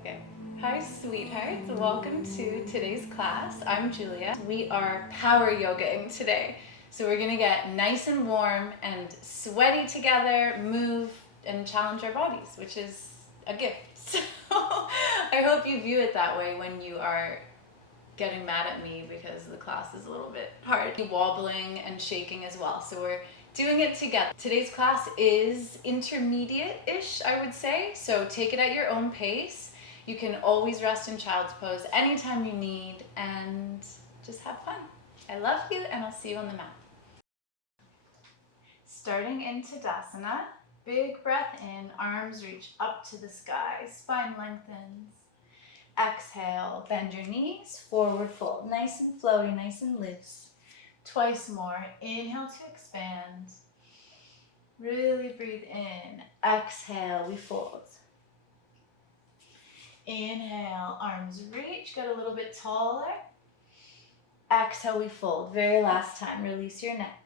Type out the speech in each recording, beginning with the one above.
Okay. Hi, sweethearts. Welcome to today's class. I'm Julia. We are power yogaing today. So we're gonna get nice and warm and sweaty together, move and challenge our bodies, which is a gift. So I hope you view it that way when you are getting mad at me because the class is a little bit hard. Wobbling and shaking as well. So we're doing it together. Today's class is intermediate-ish, I would say. So take it at your own pace. You can always rest in child's pose anytime you need and just have fun. I love you and I'll see you on the mat. Starting in Tadasana, big breath in, arms reach up to the sky, spine lengthens. Exhale, bend your knees, forward fold. Nice and flowy, nice and loose. Twice more. Inhale to expand. Really breathe in. Exhale, we fold. Inhale, arms reach, get a little bit taller. Exhale, we fold. Very last time, release your neck.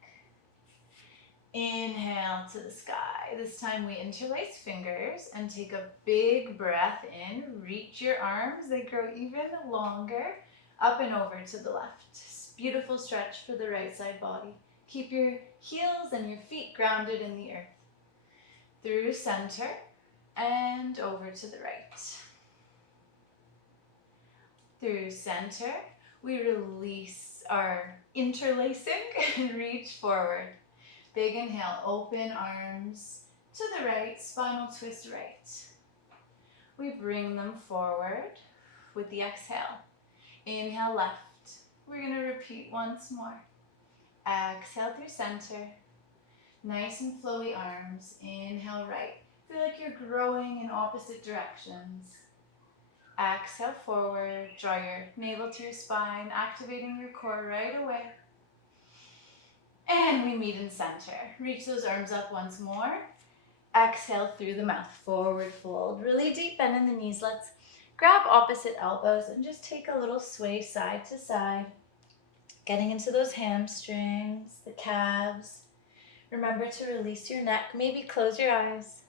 Inhale to the sky. This time we interlace fingers and take a big breath in. Reach your arms, they grow even longer. Up and over to the left. Beautiful stretch for the right side body. Keep your heels and your feet grounded in the earth. Through center and over to the right. Through center, we release our interlacing and reach forward. Big inhale, open arms to the right, spinal twist right. We bring them forward with the exhale. Inhale left. We're going to repeat once more. Exhale through center. Nice and flowy arms. Inhale right. Feel like you're growing in opposite directions. Exhale forward. Draw your navel to your spine, activating your core right away. And we meet in center. Reach those arms up once more. Exhale through the mouth, forward fold. Really deep bend in the knees. Let's grab opposite elbows and just take a little sway side to side. Getting into those hamstrings, the calves. Remember to release your neck. Maybe close your eyes.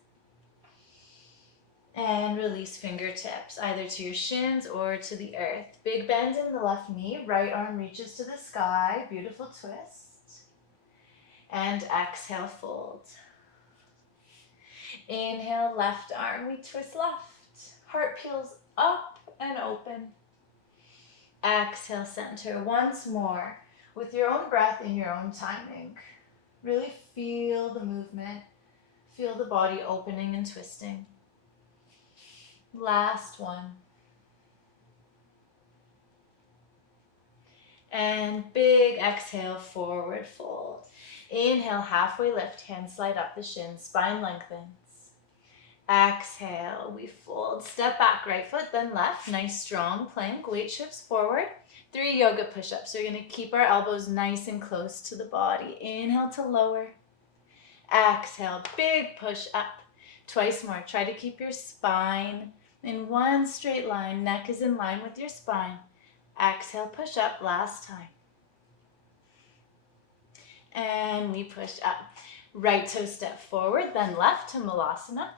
And release fingertips, either to your shins or to the earth. Big bend in the left knee. Right arm reaches to the sky. Beautiful twist. And exhale, fold. Inhale, left arm, we twist left. Heart peels up and open. Exhale, center. Once more, with your own breath in your own timing. Really feel the movement. Feel the body opening and twisting. Last one. And big exhale, forward fold. Inhale, halfway lift, hands slide up the shins, spine lengthens. Exhale, we fold. Step back, right foot, then left. Nice strong plank, weight shifts forward. 3 yoga push-ups. So you're gonna keep our elbows nice and close to the body. Inhale to lower. Exhale, big push up. Twice more. Try to keep your spine in one straight line. Neck is in line with your spine. Exhale, push up, last time. And we push up. Right toe step forward, then left to Malasana.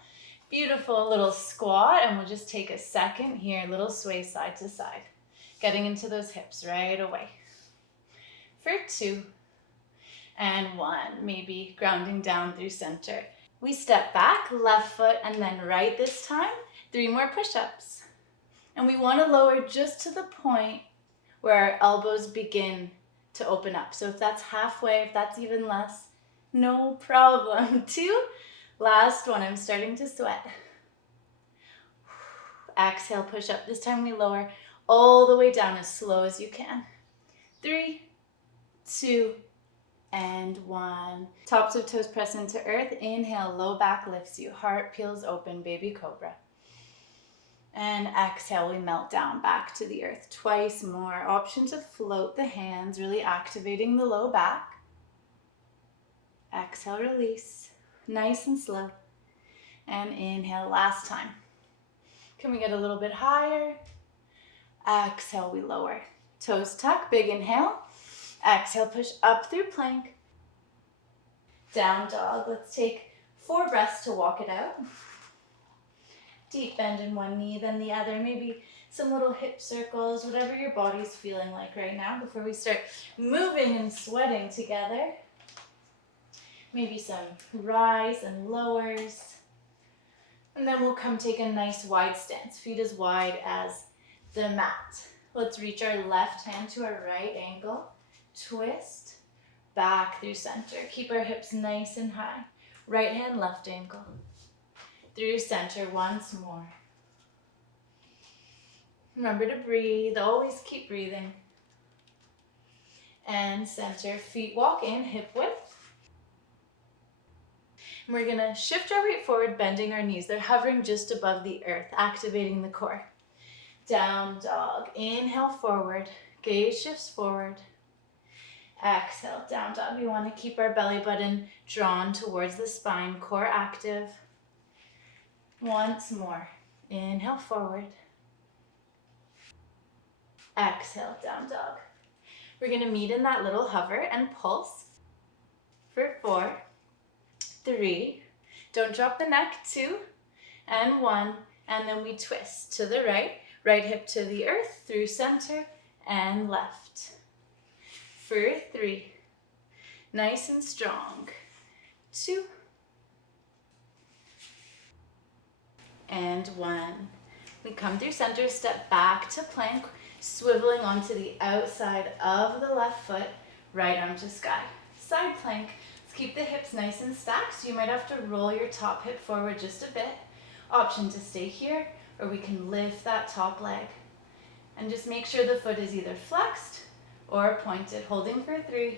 Beautiful little squat, and we'll just take a second here, little sway side to side. Getting into those hips right away. For 2 and 1, maybe grounding down through center. We step back, left foot, and then right this time. 3 more push-ups. And we want to lower just to the point where our elbows begin to open up. So if that's halfway, if that's even less, no problem. 2, last one, I'm starting to sweat. Exhale, push up. This time we lower all the way down as slow as you can. 3, 2, and 1. Tops of toes press into earth. Inhale, low back lifts you. Heart peels open, baby cobra. And exhale, we melt down back to the earth. Twice more. Option to float the hands, really activating the low back. Exhale, release. Nice and slow. And inhale, last time. Can we get a little bit higher? Exhale, we lower. Toes tuck, big inhale. Exhale, push up through plank. Down dog. Let's take 4 breaths to walk it out. Deep bend in one knee, then the other. Maybe some little hip circles, whatever your body's feeling like right now before we start moving and sweating together. Maybe some rise and lowers. And then we'll come take a nice wide stance, feet as wide as the mat. Let's reach our left hand to our right ankle, twist, back through center. Keep our hips nice and high. Right hand, left ankle. Through center once more. Remember to breathe, always keep breathing. And center, feet walk in, hip width. And we're gonna shift our weight forward, bending our knees. They're hovering just above the earth, activating the core. Down dog, inhale forward, gaze shifts forward. Exhale, down dog. We wanna keep our belly button drawn towards the spine, core active. Once more, inhale forward. Exhale, down dog. We're gonna meet in that little hover and pulse for 4, 3, don't drop the neck, 2, and 1, and then we twist to the right, right hip to the earth, through center, and left. For 3, nice and strong, 2, and 1. We come through center, step back to plank, swiveling onto the outside of the left foot, right arm to sky. Side plank. Keep the hips nice and stacked, so you might have to roll your top hip forward just a bit. Option to stay here, or we can lift that top leg. And just make sure the foot is either flexed or pointed. Holding for 3,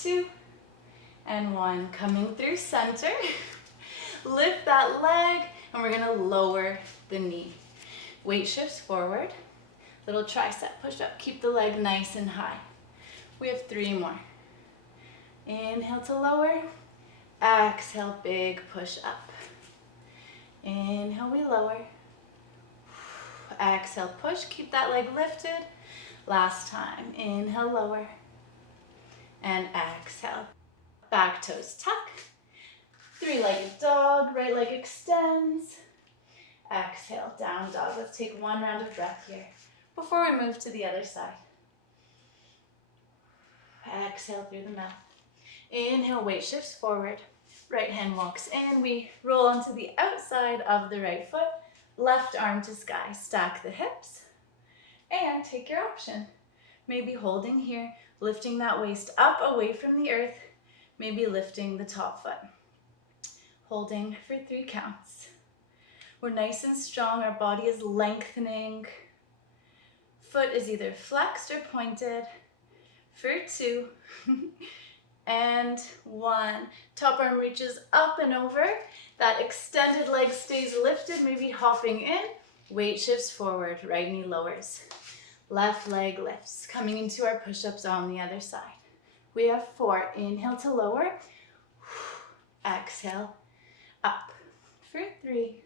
2, and 1. Coming through center. Lift that leg, and we're gonna lower the knee. Weight shifts forward. Little tricep push up. Keep the leg nice and high. We have 3 more. Inhale to lower, exhale, big push up. Inhale, we lower. Exhale, push, keep that leg lifted. Last time, inhale, lower. And exhale, back toes tuck. 3-legged dog, right leg extends. Exhale, down dog. Let's take 1 round of breath here before we move to the other side. Exhale through the mouth. Inhale, weight shifts forward. Right hand walks in. We roll onto the outside of the right foot. Left arm to sky. Stack the hips. And take your option. Maybe holding here, lifting that waist up away from the earth. Maybe lifting the top foot. Holding for 3 counts. We're nice and strong. Our body is lengthening. Foot is either flexed or pointed. For 2. And 1. Top arm reaches up and over. That extended leg stays lifted, maybe hopping in. Weight shifts forward, right knee lowers. Left leg lifts, coming into our push-ups on the other side. We have 4. Inhale to lower. Exhale, up. For 3.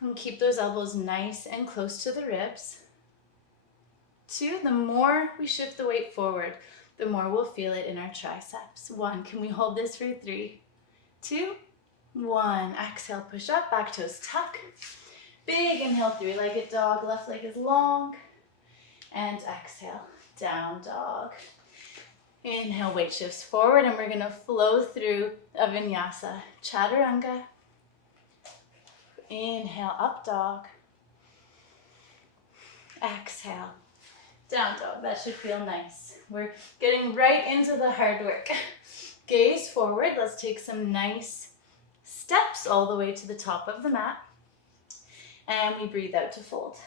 And keep those elbows nice and close to the ribs. 2, the more we shift the weight forward, the more we'll feel it in our triceps. 1, can we hold this for 3, 2, 1. Exhale, push up, back toes tuck. Big inhale, 3-legged dog, left leg is long. And exhale, down dog. Inhale, weight shifts forward, and we're gonna flow through a vinyasa. Chaturanga. Inhale, up dog. Exhale, down dog. That should feel nice. We're getting right into the hard work. Gaze forward. Let's take some nice steps all the way to the top of the mat. And we breathe out to fold.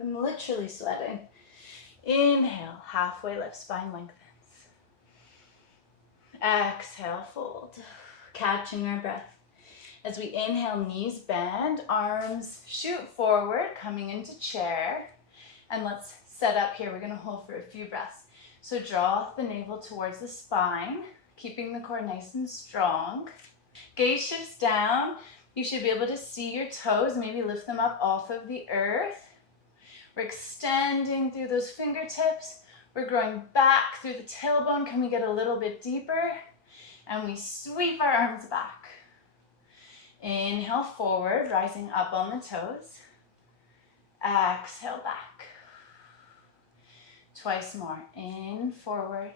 I'm literally sweating. Inhale, halfway lift, spine lengthens. Exhale, fold. Catching our breath. As we inhale, knees bend, arms shoot forward, coming into chair. And let's set up here. We're gonna hold for a few breaths. So draw the navel towards the spine, keeping the core nice and strong. Gaze shifts down. You should be able to see your toes, maybe lift them up off of the earth. We're extending through those fingertips. We're growing back through the tailbone. Can we get a little bit deeper? And we sweep our arms back. Inhale forward, rising up on the toes. Exhale back. Twice more. In, forward.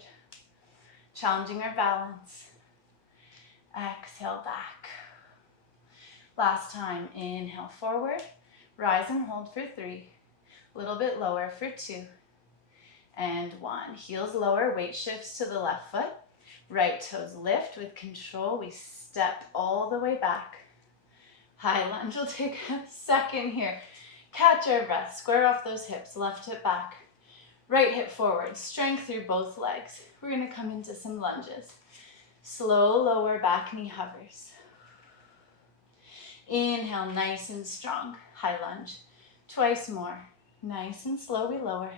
Challenging our balance. Exhale back. Last time. Inhale forward. Rise and hold for 3. A little bit lower for 2. And 1. Heels lower, weight shifts to the left foot. Right toes lift with control. We step all the way back. High lunge. We'll take a second here. Catch our breath. Square off those hips. Left hip back. Right hip forward. Strength through both legs. We're going to come into some lunges. Slow lower back knee hovers. Inhale, nice and strong. High lunge. Twice more. Nice and slow, we lower.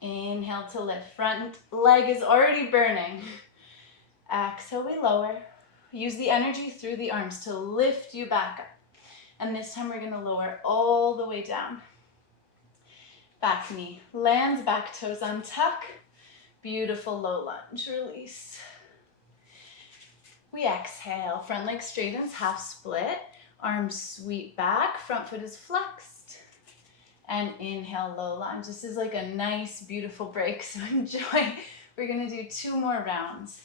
Inhale to lift. Front leg is already burning. Exhale, we lower. Use the energy through the arms to lift you back up. And this time we're going to lower all the way down. Back knee lands, back toes untuck. Beautiful low lunge, release. We exhale, front leg straightens, half split. Arms sweep back, front foot is flexed. And inhale, low lunge. This is like a nice, beautiful break, so enjoy. We're gonna do 2 more rounds.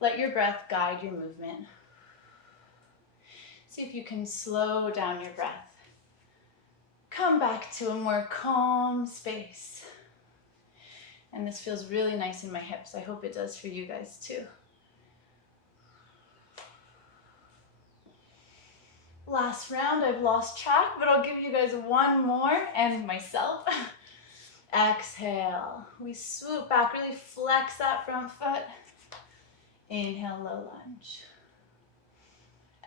Let your breath guide your movement. See if you can slow down your breath. Come back to a more calm space. And this feels really nice in my hips. I hope it does for you guys too. Last round, I've lost track, but I'll give you guys 1 more and myself. Exhale. We swoop back, really flex that front foot. Inhale, low lunge.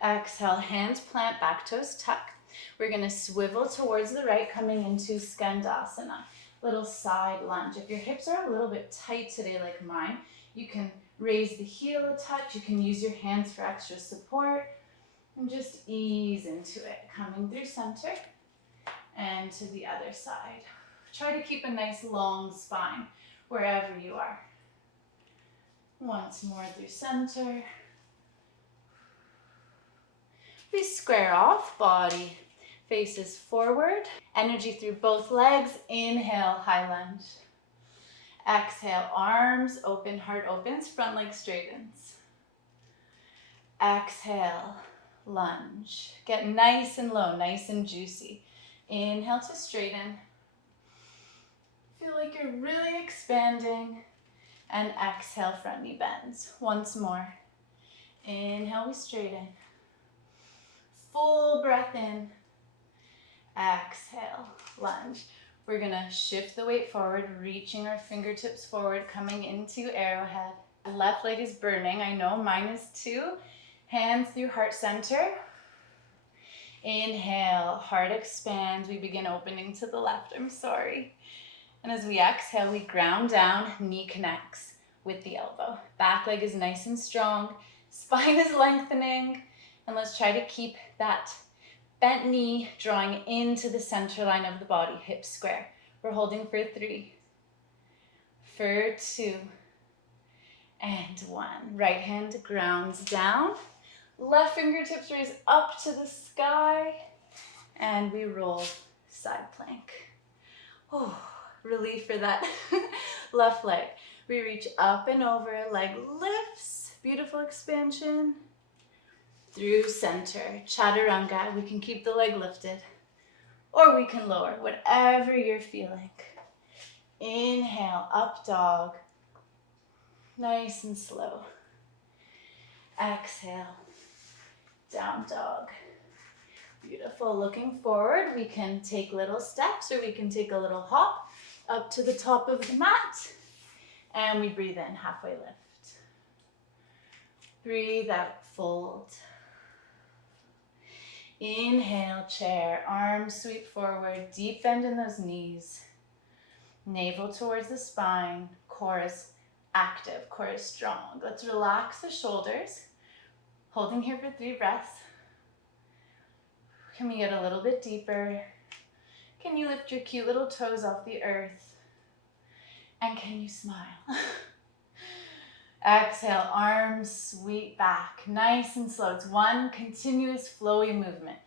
Exhale, hands plant, back toes tuck. We're going to swivel towards the right, coming into Skandasana. Little side lunge. If your hips are a little bit tight today like mine, you can raise the heel a touch. You can use your hands for extra support. And just ease into it. Coming through center and to the other side. Try to keep a nice long spine wherever you are. Once more through center. We square off, body faces forward. Energy through both legs. Inhale, high lunge. Exhale, arms open, heart opens, front leg straightens. Exhale, lunge. Get nice and low, nice and juicy. Inhale to straighten. Feel like you're really expanding. And exhale, front knee bends. Once more. Inhale, we straighten. Full breath in. Exhale, lunge. We're gonna shift the weight forward, reaching our fingertips forward, coming into Arrowhead. Left leg is burning, I know, mine is too. Hands through heart center. Inhale, heart expands. We begin opening to the left, I'm sorry. And as we exhale, we ground down, knee connects with the elbow. Back leg is nice and strong. Spine is lengthening. And let's try to keep that bent knee drawing into the center line of the body, hips square. We're holding for 3, for 2, and 1. Right hand grounds down. Left fingertips raise up to the sky. And we roll side plank. Oh, relief for that left leg. We reach up and over, leg lifts. Beautiful expansion. Through center, chaturanga. We can keep the leg lifted or we can lower, whatever you're feeling. Inhale, up dog. Nice and slow. Exhale, down dog. Beautiful. Looking forward, we can take little steps or we can take a little hop up to the top of the mat. And we breathe in, halfway lift. Breathe out, fold. Inhale, chair, arms sweep forward, deep bend in those knees. Navel towards the spine, core is active, core is strong. Let's relax the shoulders. Holding here for 3 breaths. Can we get a little bit deeper? Can you lift your cute little toes off the earth? And can you smile? Exhale, arms sweep back, nice and slow. It's one continuous flowy movement.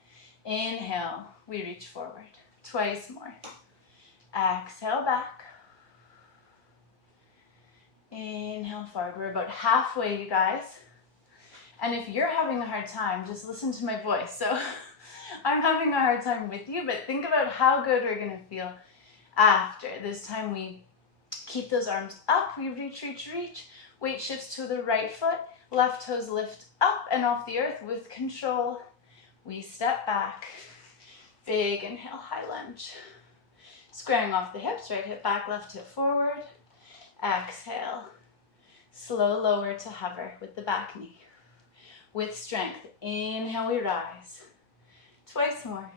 Inhale, we reach forward. Twice more. Exhale, back. Inhale, forward. We're about halfway, you guys. And if you're having a hard time, just listen to my voice. So I'm having a hard time with you, but think about how good we're gonna feel after. This time we keep those arms up, we reach, reach, reach. Weight shifts to the right foot, left toes lift up and off the earth with control. We step back, big inhale, high lunge. Squaring off the hips, right hip back, left hip forward. Exhale, slow lower to hover with the back knee. With strength, inhale, we rise. Twice more.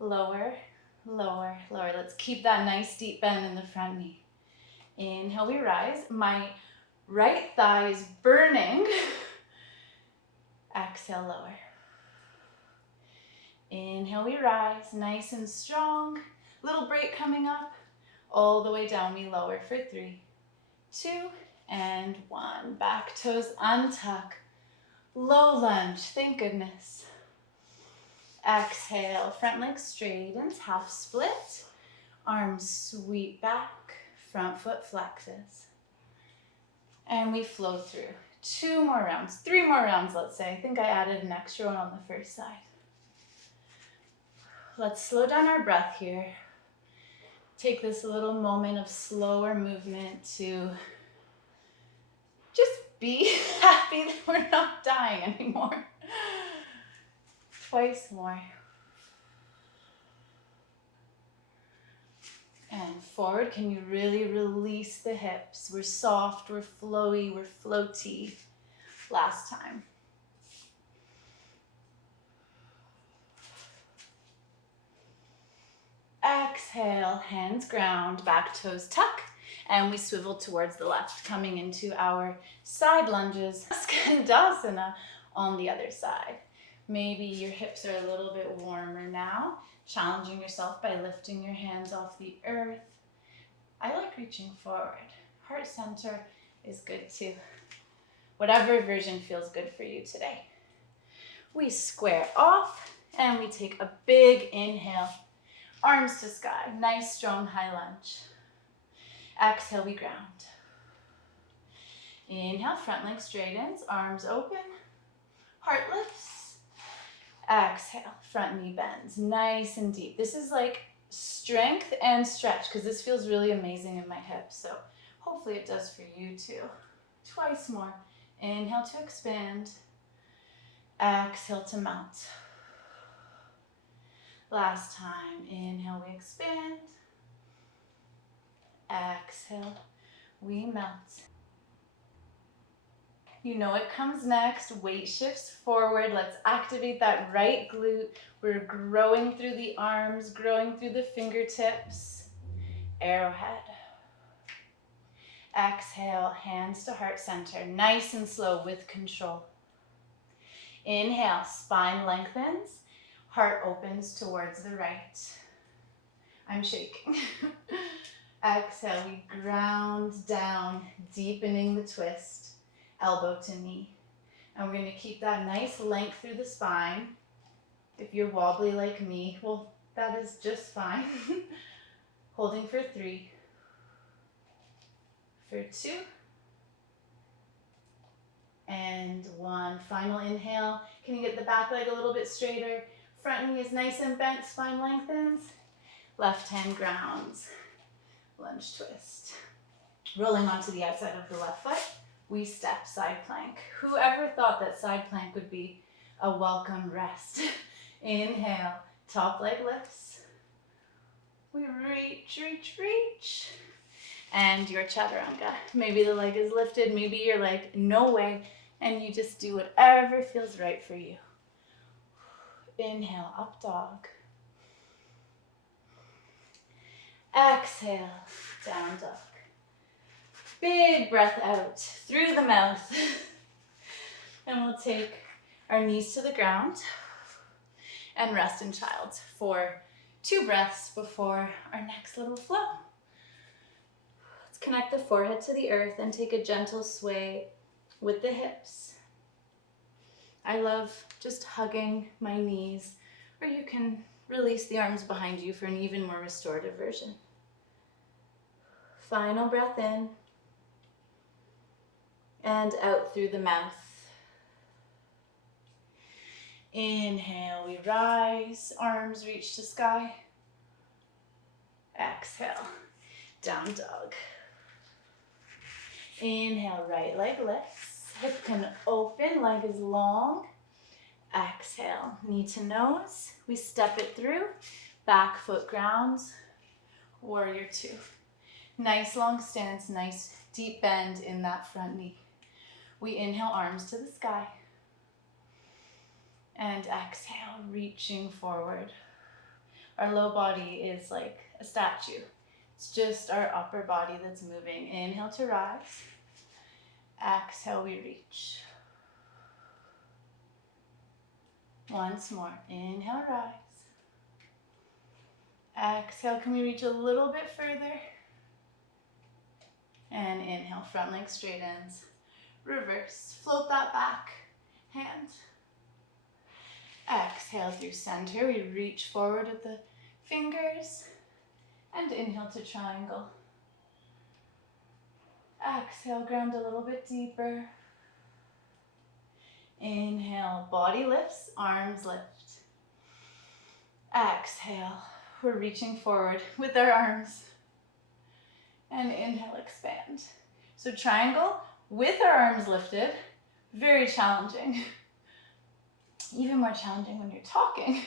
Lower, lower, lower. Let's keep that nice deep bend in the front knee. Inhale, we rise. My right thigh is burning. Exhale, lower. Inhale, we rise, nice and strong. Little break coming up. All the way down, we lower for 3, 2, and 1. Back toes untuck. Low lunge, thank goodness. Exhale, front leg straightens, half split. Arms sweep back, front foot flexes. And we flow through. 2 more rounds, 3 more rounds, let's say. I think I added an extra one on the first side. Let's slow down our breath here. Take this little moment of slower movement to just be happy that we're not dying anymore. Twice more. And forward, can you really release the hips? We're soft, we're flowy, we're floaty. Last time. Exhale, hands ground, back toes tuck, and we swivel towards the left, coming into our side lunges, Skandasana on the other side. Maybe your hips are a little bit warmer now, challenging yourself by lifting your hands off the earth. I like reaching forward. Heart center is good too. Whatever version feels good for you today. We square off and we take a big inhale. Arms to sky, nice strong high lunge. Exhale, we ground. Inhale, front leg straightens, arms open, heart lifts. Exhale, front knee bends, nice and deep. This is like strength and stretch because this feels really amazing in my hips. So hopefully it does for you too. Twice more. Inhale to expand. Exhale to melt. Last time, inhale, we expand. Exhale, we melt. You know what comes next. Weight shifts forward. Let's activate that right glute. We're growing through the arms, growing through the fingertips. Arrowhead. Exhale, hands to heart center. Nice and slow with control. Inhale, spine lengthens. Heart opens towards the right. I'm shaking. Exhale, we ground down, deepening the twist, elbow to knee. And we're going to keep that nice length through the spine. If you're wobbly like me, well, that is just fine. Holding for 3, for 2, and 1. Final inhale. Can you get the back leg a little bit straighter? Front knee is nice and bent, spine lengthens. Left hand grounds. Lunge twist. Rolling onto the outside of the left foot, we step side plank. Whoever thought that side plank would be a welcome rest? Inhale, top leg lifts. We reach, reach, reach. And your chaturanga. Maybe the leg is lifted, maybe you're like, no way. And you just do whatever feels right for you. Inhale, up dog. Exhale, down dog. Big breath out through the mouth. And we'll take our knees to the ground and rest in child for 2 breaths before our next little flow. Let's connect the forehead to the earth and take a gentle sway with the hips. I love just hugging my knees, or you can release the arms behind you for an even more restorative version. Final breath in and out through the mouth. Inhale, we rise, arms reach to sky. Exhale, down dog. Inhale, right leg lifts, hip can open, leg is long. Exhale, knee to nose, we step it through, back foot grounds, warrior two. Nice long stance, nice deep bend in that front knee. We inhale, arms to the sky. And exhale, reaching forward. Our low body is like a statue. It's just our upper body that's moving. Inhale to rise. Exhale, we reach. Once more. Inhale, rise. Exhale, can we reach a little bit further? And inhale, front leg straightens. Reverse. Float that back hand. Exhale through center. We reach forward with the fingers. And inhale to triangle. Exhale, ground a little bit deeper. Inhale, body lifts, arms lift. Exhale, we're reaching forward with our arms. And inhale, expand. So triangle with our arms lifted, very challenging. Even more challenging when you're talking.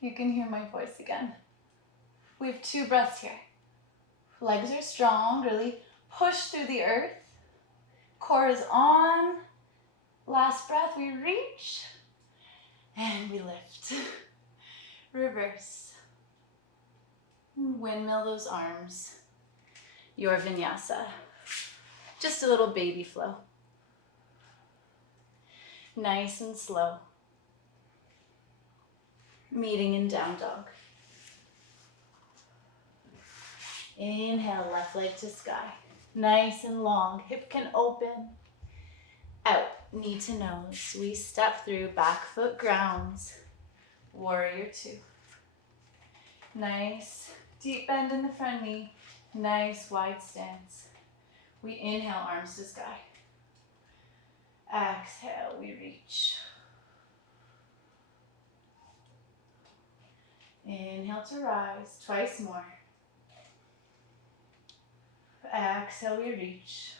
You can hear my voice again. We have 2 breaths here. Legs are strong, really push through the earth. Core is on. Last breath, we reach and we lift. Reverse. Windmill those arms. Your vinyasa. Just a little baby flow. Nice and slow. Meeting in down dog. Inhale, left leg to sky. Nice and long, hip can open. Out, knee to nose. We step through, back foot grounds. Warrior two. Nice, deep bend in the front knee. Nice, wide stance. We inhale, arms to sky. Exhale, we reach. Inhale to rise, twice more. Exhale, we reach.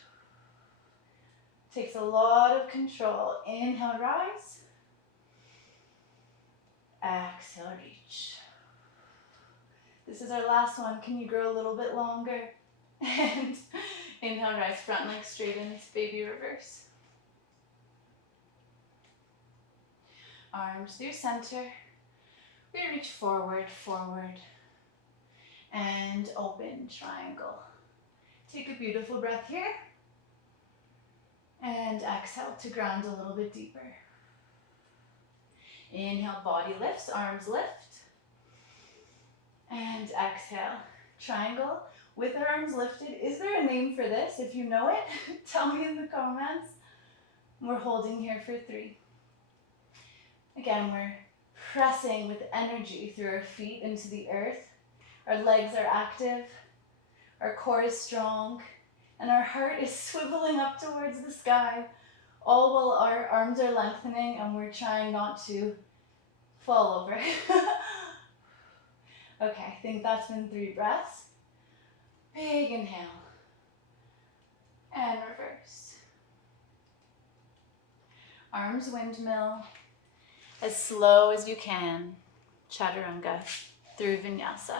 Takes a lot of control. Inhale, rise. Exhale, reach. This is our last one. Can you grow a little bit longer? And inhale, rise, front leg straightens, baby reverse. Arms through center. We reach forward, forward, and open triangle. Take a beautiful breath here. And exhale to ground a little bit deeper. Inhale, body lifts, arms lift. And exhale, triangle with our arms lifted. Is there a name for this? If you know it, tell me in the comments. We're holding here for 3. Again, we're pressing with energy through our feet into the earth. Our legs are active, our core is strong, and our heart is swiveling up towards the sky, all while our arms are lengthening and we're trying not to fall over. Okay, I think that's been 3 breaths. Big inhale. And reverse. Arms windmill. As slow as you can. Chaturanga through vinyasa.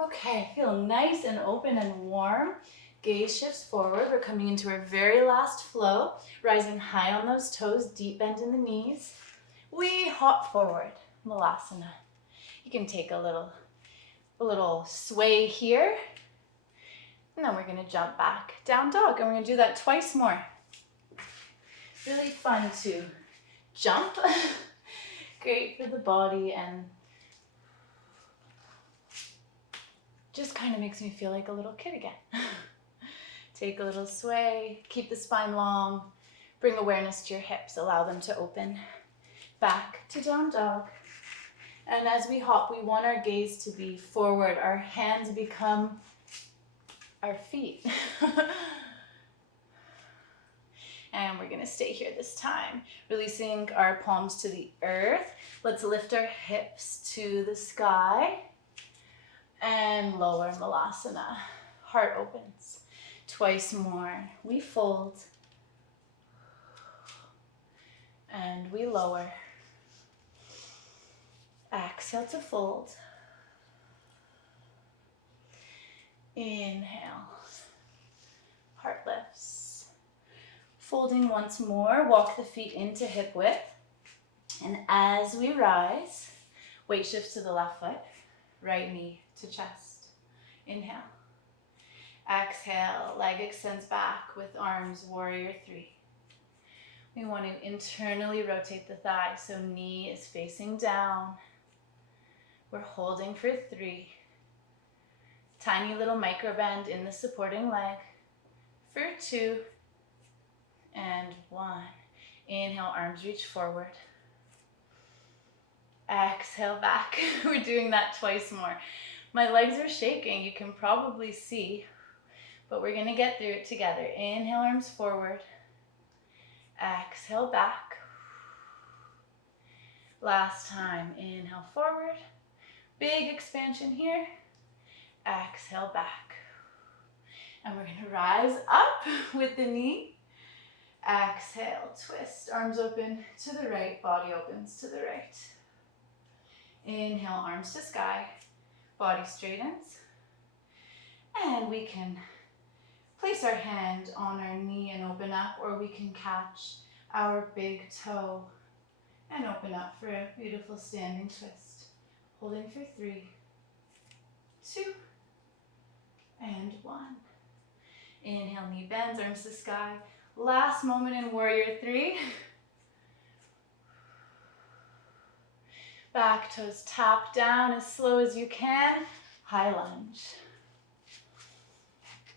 Okay, feel nice and open and warm. Gaze shifts forward. We're coming into our very last flow. Rising high on those toes, deep bend in the knees. We hop forward, Malasana. You can take a little sway here. And then we're gonna jump back, down dog. And we're gonna do that twice more. Really fun to jump. Great for the body and just kind of makes me feel like a little kid again. Take a little sway, keep the spine long, bring awareness to your hips, allow them to open. Back to down dog. And as we hop, we want our gaze to be forward. Our hands become our feet. And we're gonna stay here this time, releasing our palms to the earth. Let's lift our hips to the sky and lower Malasana. Heart opens. Twice more. We fold and we lower. Exhale to fold. Inhale. Heart lifts. Folding once more, walk the feet into hip width. And as we rise, weight shifts to the left foot, right knee to chest. Inhale. Exhale, leg extends back with arms, warrior three. We want to internally rotate the thigh, so knee is facing down. We're holding for three. Tiny little micro bend in the supporting leg for two. And one. Inhale, arms reach forward. Exhale back. We're doing that twice more. My legs are shaking, you can probably see, but we're gonna get through it together. Inhale, arms forward. Exhale back. Last time, inhale forward. Big expansion here. Exhale back. And we're gonna rise up with the knee. Exhale, twist, arms open to the right, body opens to the right. Inhale, arms to sky, body straightens. And we can place our hand on our knee and open up, or we can catch our big toe and open up for a beautiful standing twist. Holding for three, two, and one. Inhale, knee bends, arms to sky. Last moment in warrior three. Back toes tap down as slow as you can. High lunge.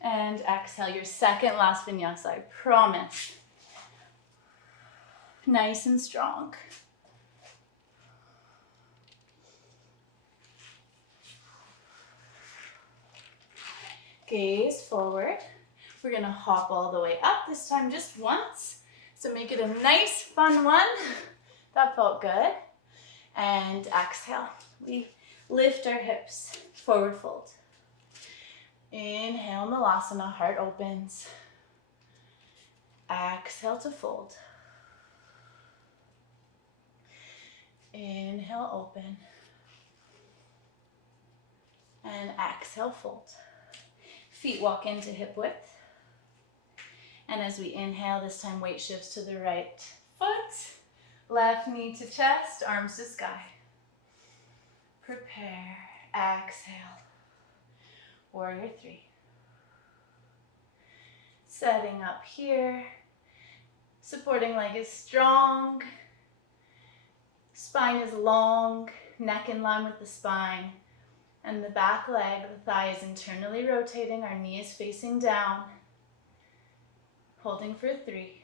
And exhale, your second last vinyasa, I promise. Nice and strong. Gaze forward. We're gonna hop all the way up, this time just once. So make it a nice, fun one. That felt good. And exhale. We lift our hips, forward fold. Inhale, Malasana, heart opens. Exhale to fold. Inhale, open. And exhale, fold. Feet walk into hip width. And as we inhale, this time weight shifts to the right foot. Left knee to chest, arms to sky. Prepare, exhale. Warrior three. Setting up here. Supporting leg is strong. Spine is long, neck in line with the spine. And the back leg, the thigh is internally rotating, our knee is facing down. Holding for three,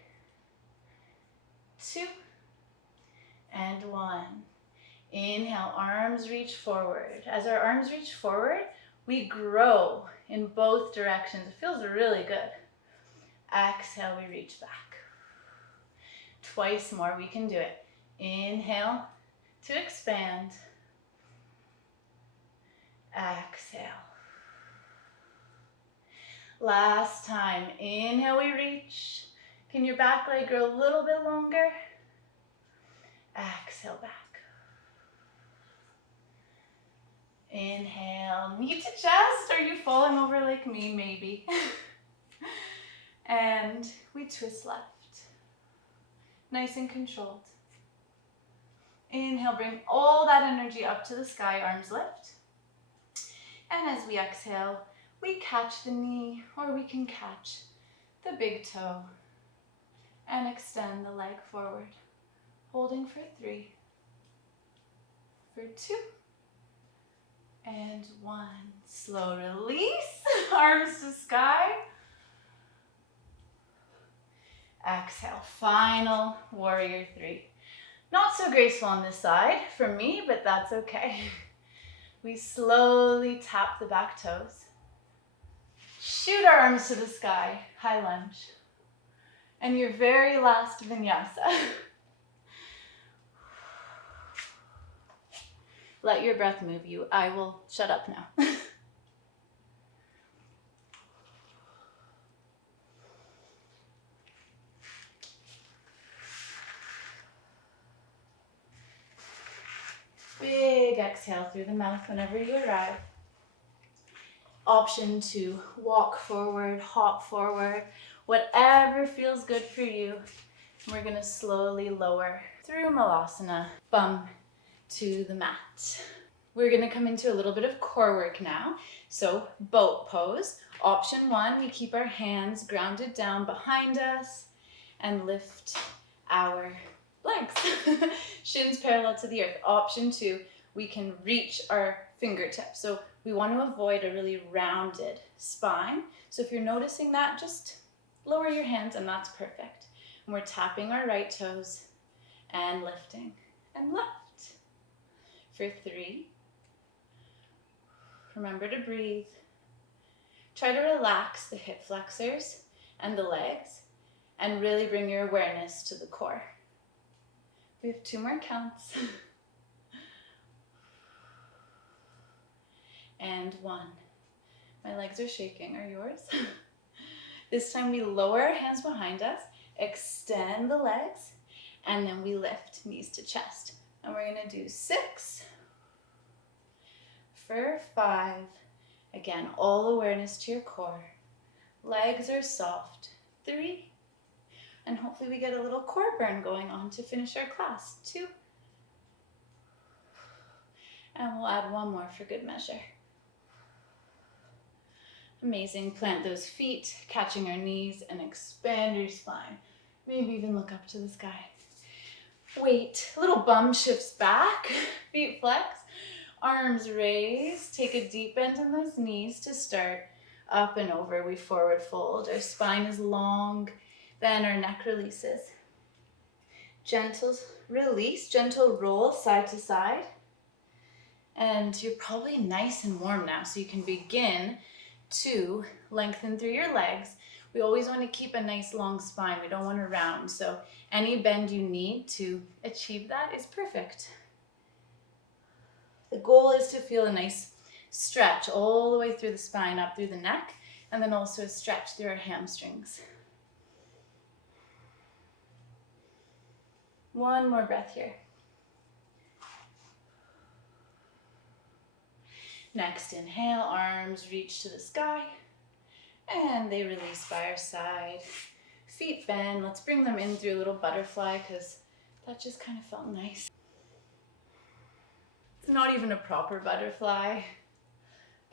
two, and one. Inhale, arms reach forward. As our arms reach forward, we grow in both directions. It feels really good. Exhale, we reach back. Twice more, we can do it. Inhale to expand. Exhale. Last time. Inhale, we reach. Can your back leg grow a little bit longer? Exhale back. Inhale, knee to chest. Are you falling over like me? Maybe. And we twist left. Nice and controlled. Inhale, bring all that energy up to the sky, arms lift. And as we exhale, we catch the knee, or we can catch the big toe. And extend the leg forward. Holding for 3, for 2, and 1. Slow release, arms to sky. Exhale, final warrior 3. Not so graceful on this side for me, but that's okay. We slowly tap the back toes. Shoot our arms to the sky, high lunge. And your very last vinyasa. Let your breath move you. I will shut up now. Big exhale through the mouth whenever you arrive. Option to walk forward, hop forward, whatever feels good for you. We're going to slowly lower through Malasana, bum to the mat. We're going to come into a little bit of core work now. So boat pose. Option 1, we keep our hands grounded down behind us and lift our legs. Shins parallel to the earth. Option 2, we can reach our fingertips. So we want to avoid a really rounded spine. So if you're noticing that, just lower your hands and that's perfect. And we're tapping our right toes and lifting and left. For 3. Remember to breathe. Try to relax the hip flexors and the legs and really bring your awareness to the core. We have 2 more counts. And 1. My legs are shaking. Are yours? This time we lower our hands behind us, extend the legs, and then we lift knees to chest. And we're going to do 6. For 5. Again, all awareness to your core. Legs are soft. 3. And hopefully we get a little core burn going on to finish our class. 2. And we'll add 1 more for good measure. Amazing. Plant those feet, catching our knees, and expand your spine. Maybe even look up to the sky. Wait. Little bum shifts back. Feet flex. Arms raised. Take a deep bend in those knees to start. Up and over. We forward fold. Our spine is long. Then our neck releases. Gentle release. Gentle roll side to side. And you're probably nice and warm now, so you can begin to lengthen through your legs. We always want to keep a nice long spine. We don't want to round. So any bend you need to achieve that is perfect. The goal is to feel a nice stretch all the way through the spine, up through the neck, and then also a stretch through our hamstrings. 1 more breath here. Next, inhale, arms reach to the sky, and they release by our side. Feet bend. Let's bring them in through a little butterfly because that just kind of felt nice. It's not even a proper butterfly,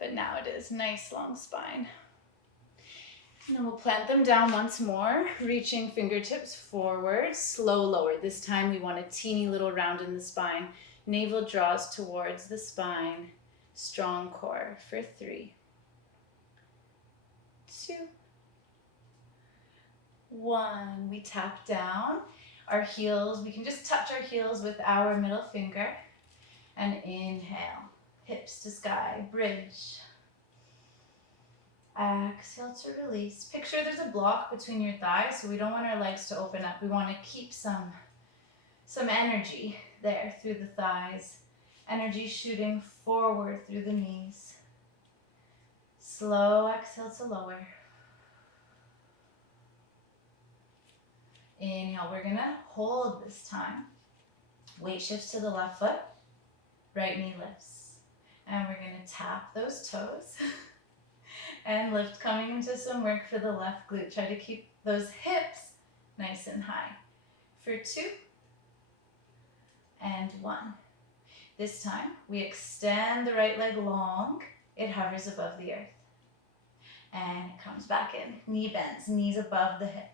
but now it is. Nice long spine. And then we'll plant them down once more, reaching fingertips forward, slow lower. This time we want a teeny little round in the spine. Navel draws towards the spine. Strong core for 3, 2, 1. We tap down our heels. We can just touch our heels with our middle finger. And inhale, hips to sky, bridge. Exhale to release. Picture there's a block between your thighs, so we don't want our legs to open up. We want to keep some energy there through the thighs. Energy shooting forward through the knees. Slow exhale to lower. Inhale, we're gonna hold this time. Weight shifts to the left foot, right knee lifts. And we're gonna tap those toes and lift, coming into some work for the left glute. Try to keep those hips nice and high. For 2 and 1. This time, we extend the right leg long. It hovers above the earth. And it comes back in. Knee bends, knees above the hip.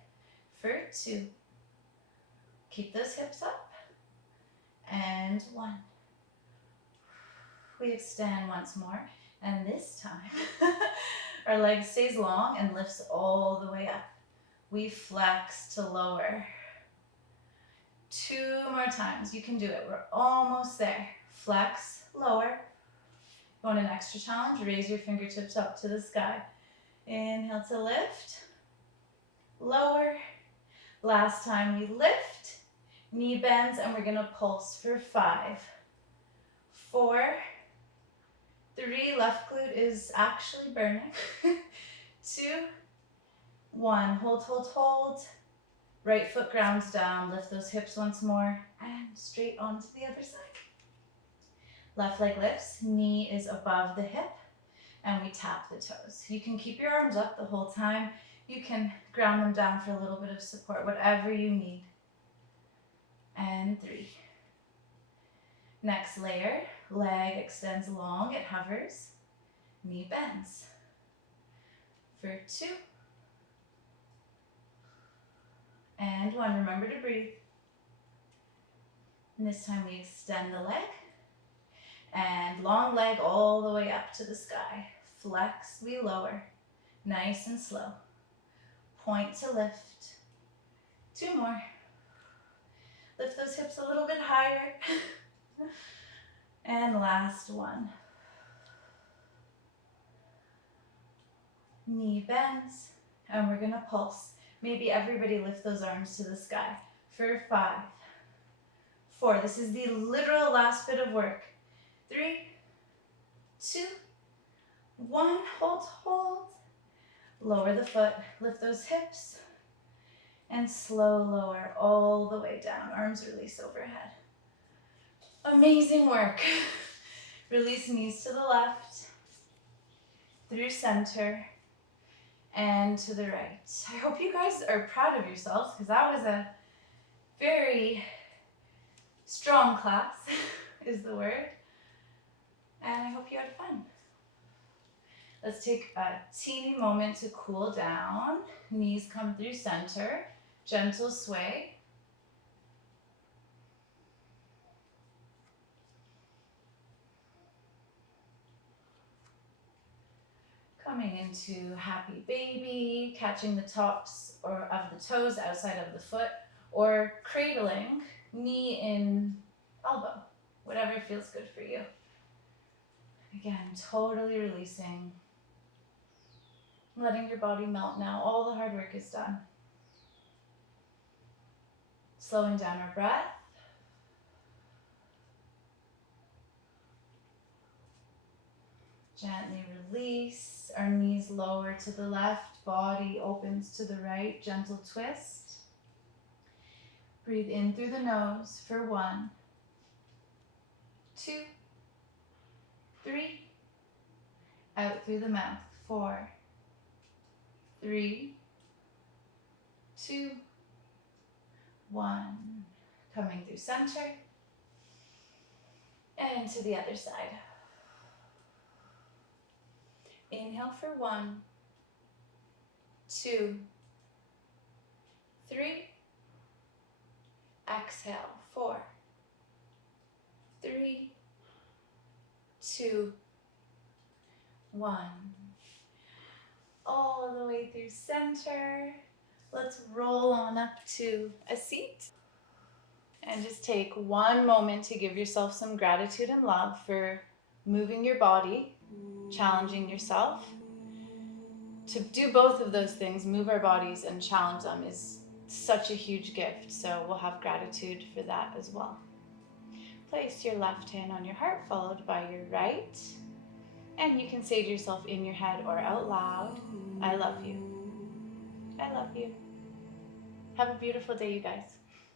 For 2 Keep those hips up. And 1. We extend once more. And this time, our leg stays long and lifts all the way up. We flex to lower. 2 more times. You can do it. We're almost there. Flex, lower. You want an extra challenge? Raise your fingertips up to the sky. Inhale to lift. Lower. Last time we lift. Knee bends, and we're going to pulse for 5, 4, 3. Left glute is actually burning. 2, 1. Hold, hold, hold. Right foot grounds down. Lift those hips once more. And straight onto the other side. Left leg lifts. Knee is above the hip. And we tap the toes. You can keep your arms up the whole time. You can ground them down for a little bit of support, whatever you need. And 3. Next layer. Leg extends long. It hovers. Knee bends. For 2. And 1. Remember to breathe. And this time we extend the leg. And long leg all the way up to the sky. Flex, we lower. Nice and slow. Point to lift. 2 more. Lift those hips a little bit higher. And last 1. Knee bends. And we're going to pulse. Maybe everybody lift those arms to the sky. For 5, 4. This is the literal last bit of work. 3, 2, 1. Hold, hold. Lower the foot. Lift those hips. And slow lower all the way down. Arms release overhead. Amazing work. Release knees to the left. Through center. And to the right. I hope you guys are proud of yourselves because that was a very strong class, is the word. And I hope you had fun. Let's take a teeny moment to cool down. Knees come through center. Gentle sway. Coming into happy baby, catching the tops of the toes outside of the foot, or cradling, knee in elbow, whatever feels good for you. Again, totally releasing, letting your body melt now. All the hard work is done. Slowing down our breath. Gently release, our knees lower to the left, body opens to the right, gentle twist. Breathe in through the nose for 1, 2, 3. Out through the mouth, 4, 3, 2, 1. Coming through center. And to the other side. Inhale for 1, 2, 3. Exhale, 4, 3, 2, 1. All the way through center. Let's roll on up to a seat. And just take 1 moment to give yourself some gratitude and love for moving your body, challenging yourself. To do both of those things, move our bodies and challenge them, is such a huge gift. So we'll have gratitude for that as well. Place your left hand on your heart, followed by your right. And you can say to yourself in your head or out loud, I love you. I love you. Have a beautiful day, you guys.